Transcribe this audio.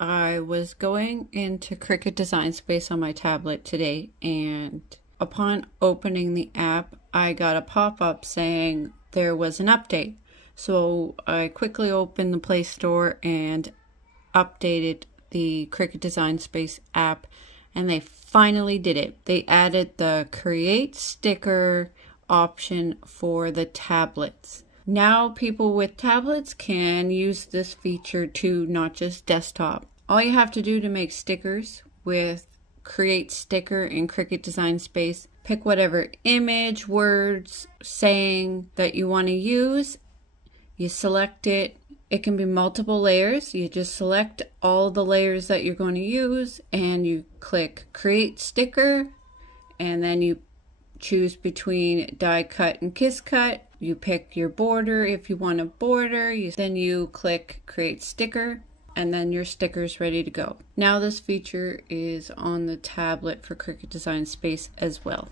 I was going into Cricut Design Space on my tablet today, and upon opening the app, I got a pop-up saying there was an update. So I quickly opened the Play Store and updated the Cricut Design Space app, and they finally did it. They added the Create Sticker option for the tablets. Now people with tablets can use this feature too, not just desktop. All you have to do to make stickers with Create Sticker in Cricut Design Space, pick whatever image, words, saying that you want to use. You select it. It can be multiple layers. You just select all the layers that you're going to use and you click Create Sticker, and then you choose between die cut and kiss cut. You pick your border if you want a border. Then you click Create Sticker, and then your sticker's ready to go. Now this feature is on the tablet for Cricut Design Space as well.